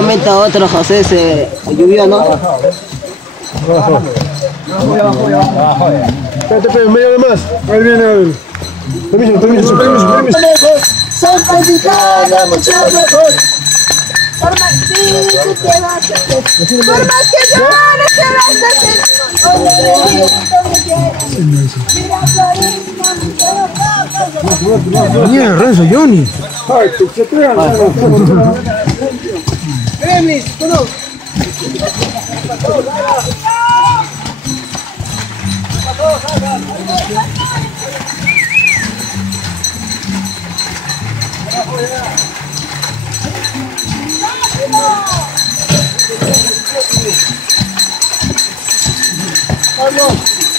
momento a otro José se llovió, ¿no? Espérate, medio de más. Ahí viene el... Permiso. Santa Mexicana, mucho mejor. Por más que llores, te vas a hacer. Mira, Renzo, Johnny. Ay, te chetean.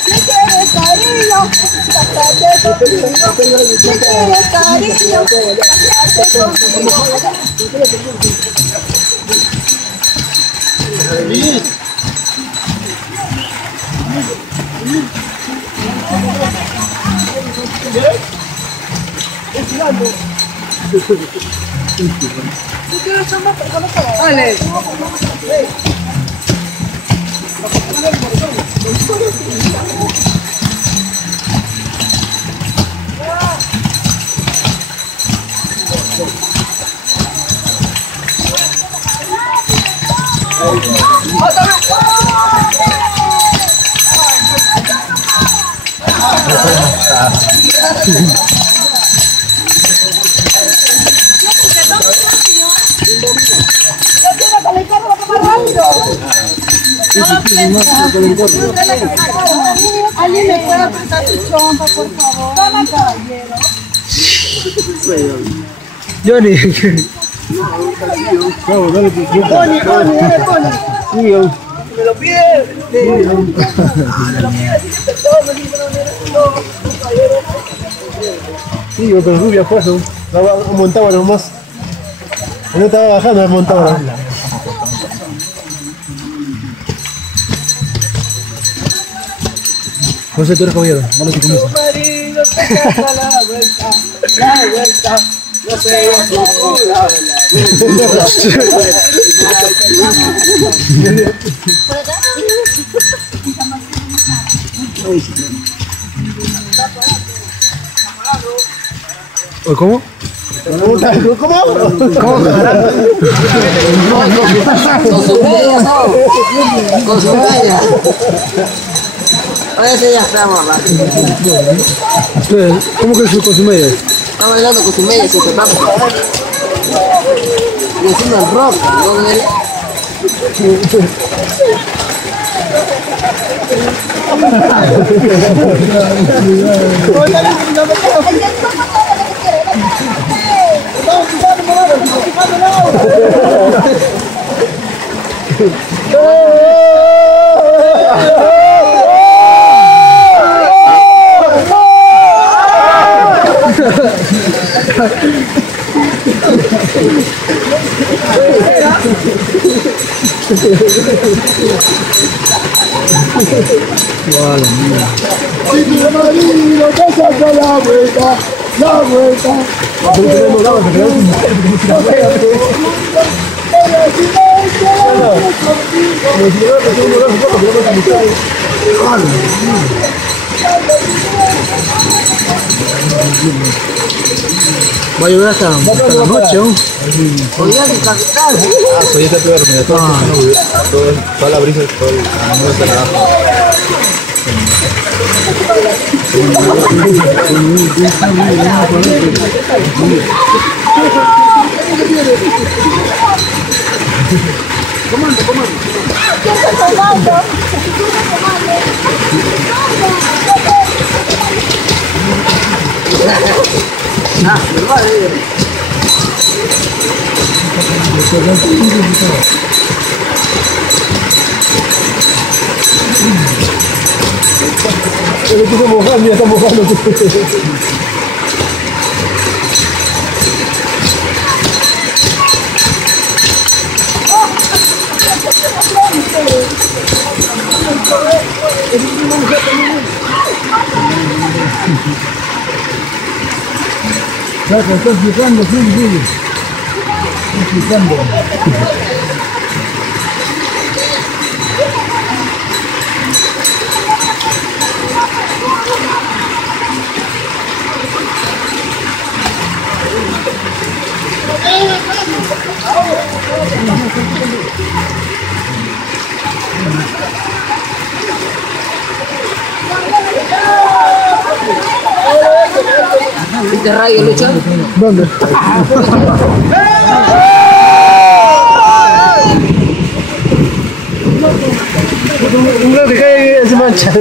Si quieres cariño, casate conmigo. Si quieres cariño, casate conmigo. Dale. ¿Alguien me puede apretar su chompa, por favor? Toma, caballero. Johnny. Me lo pide. Me lo pide, Sí, pero rubia pues, montaba nomás. No estaba bajando, montaba. José, tú eres caballero, vale tu camisa. Tu marido te saca la vuelta, no se va ¿Cómo? Con su media, ¿no? Con su media. Ahora ese ya está borracho. ¿Cómo que con su media? Está bailando con su media, sin se tapa. Y encima el rock, ¿no? Si tu marido te saca la vuelta. Va a llover hasta la noche, ¿no? Oye, mi capital. Soy esta peor, mira, toda la brisa, todo el mundo está nada. Comando. ¿Qué está tomando? Pero tú estás mojando, ya estás mojando. Claro, estás explicando, sí. Estás explicando. ¿Viste Ray lucha? ¿Dónde? Un gato que cae y se mancha.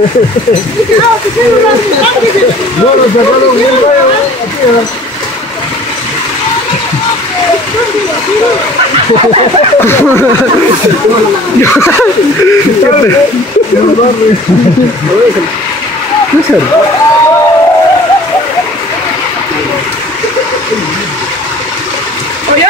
No, lo sacaron un rayo. ¿Qué es eso? Oye.